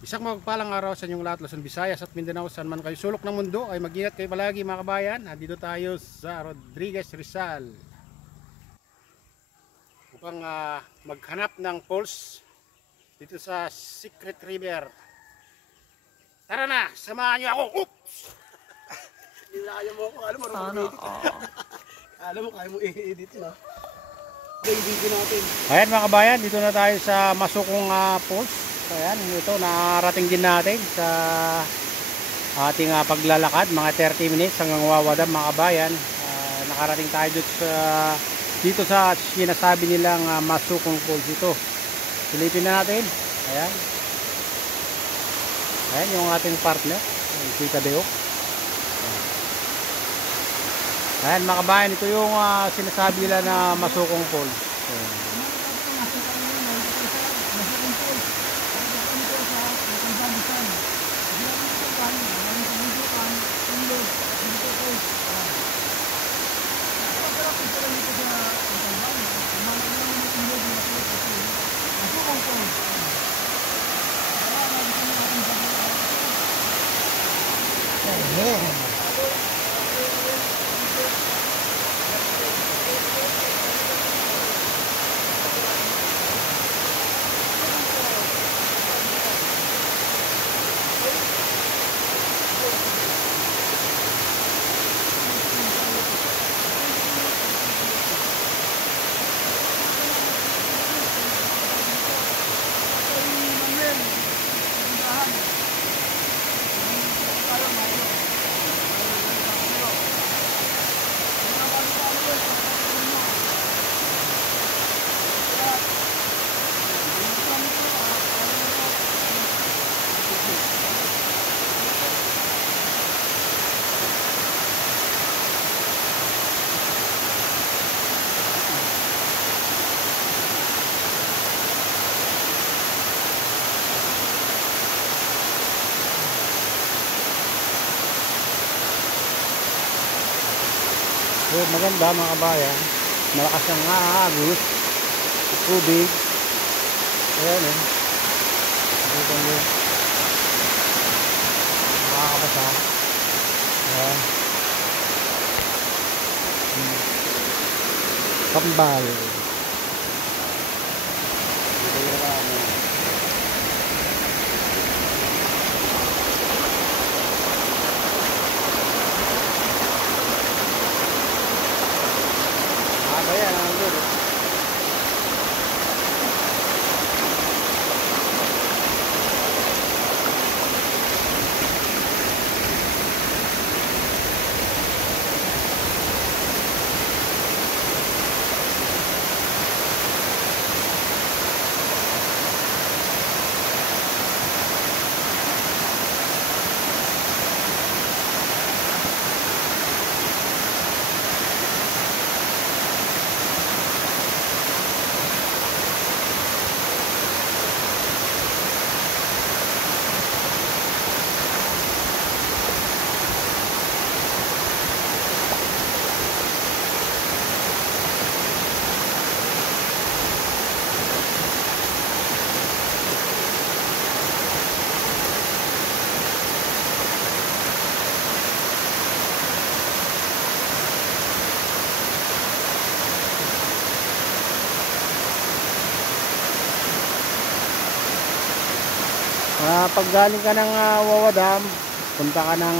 Isang magpalang araw sa inyong lahat, Luzon, Visayas at Mindanao, saan man kayo sulok ng mundo, ay mag-ingat kayo palagi mga kabayan. Nandito tayo sa Rodriguez, Rizal upang maghanap ng falls dito sa Secret River. Tara na, samahan niyo ako. Oops! Hindi na kaya mo ako, alam mo, alam mo, kaya mo i-edit na. Yung video natin. Ayan mga kabayan, dito na tayo sa Masukong Falls. Ayan, ito narating din natin sa ating paglalakad, mga 30 minutes hanggang Wawadam mga kabayan. Nakarating tayo dito sa sinasabi nilang Masukong Falls ito. Silipin na natin. Ayan. Ayan yung ating partner, si Kadeo. Ayan mga kabayan, ito yung sinasabi nila na Masukong Falls. Ayan. So, maganda mga kabayan, malakas ang agos, tubig. Ayan eh, nakita nyo, nakakabasa. Ayan, kambal. Dito yung ayan, ang gulo. Pag galing ka ng Wawadam, punta ka ng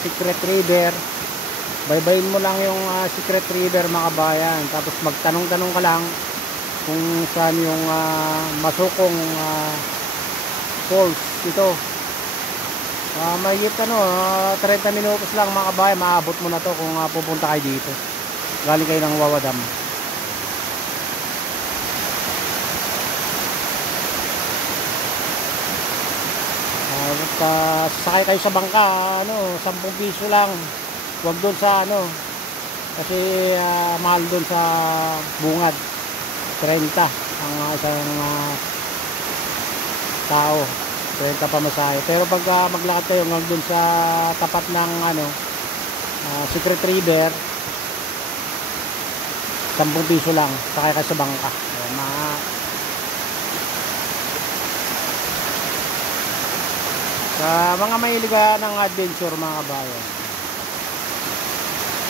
Secret River, baybayin mo lang yung Secret River mga kabayan, tapos magtanong-tanong ka lang kung saan yung Masukong Falls ito. Mahigit 30 minutos lang mga kabayan, maabot mo na to kung pupunta kayo dito, galing kayo ng Wawadam. Sakay kayo sa bangka, 10 piso lang. Huwag doon sa kasi mahal doon sa bungad. 30 ang isang tao. 30 pamasahe. Pero pag maglakad kayo hanggang doon sa tapat ng Secret River, 10 piso lang. Sakay kayo sa bangka. Sa mga mailiga ng adventure mga kabayan.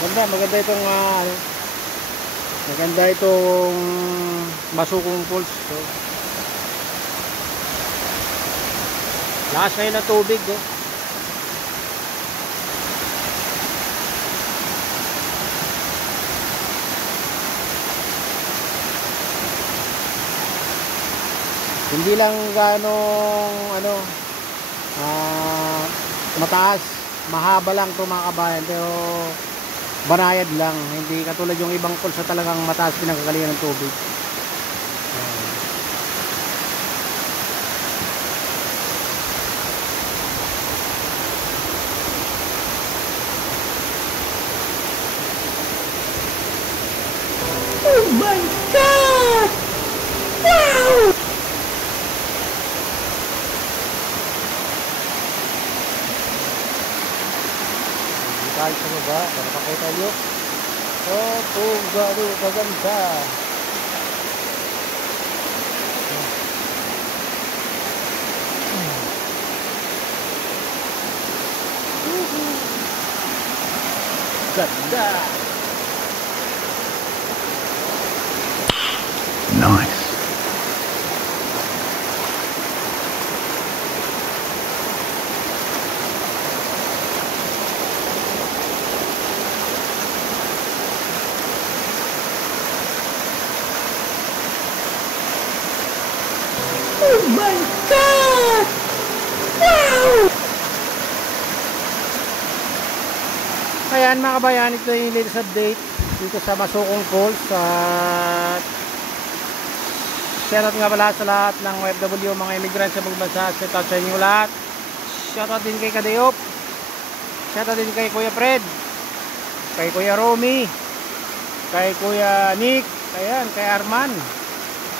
Maganda itong maganda itong Masukong Falls. So, lakas ngayon ng tubig, oh. Hindi lang ganong mataas, mahaba lang ito mga kabayan, pero banayad lang, hindi katulad yung ibang falls na talagang mataas pinagkagalingan ng tubig. Oh my God! Wow! Kahit sa baba, para makita nyo. Oh, kung gano'n kaganda. Ganda! Nice. Oh my God! Wow! Ayan mga kabayan, ito yung latest update dito sa Masukong Falls. At shoutout nga pala sa lahat ng OFW, mga immigrants sa buong bansa. Shoutout sa inyo lahat. Shoutout din kay Kadayop. Shoutout din kay Kuya Fred, kay Kuya Romy, kay Kuya Nick, ayan, kay Arman,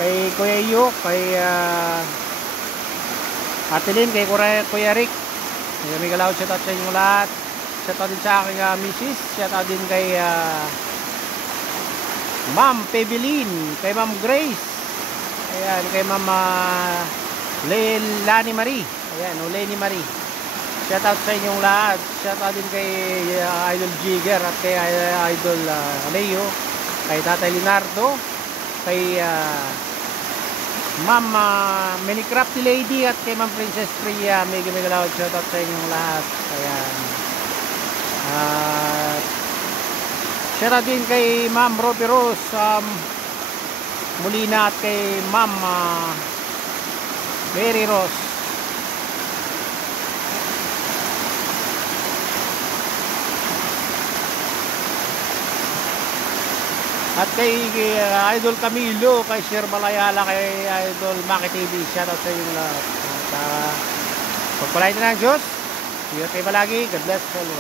kay Kuya Iyo, kay Atelin, kay Kuya Rick. May galaw, shoutout sa inyo lahat. Shoutout din sa aking misis. Shoutout din kay Ma'am Pebilin, kay Ma'am Grace, ayan, kay Ma'am Lani Marie, ayan, Leni Marie. Shoutout sa inyong lahat. Shoutout din kay Idol Jigger at kay Idol Leo, kay Tatay Leonardo, kay Ma'am Minicrafty Lady at kay Ma'am Princess Priya. Mega loud shoutout sa inyong lahat. Ayan. At shoutout din kay Ma'am Roby Rose Molina at kay Ma'am Mary Rose. At kay Idol Camilo, kay Sir Malayala, kay Idol Maki TV, shoutout sa inyong lahat. At pagpalain na ng Diyos, ingat kayo palagi. God bless all.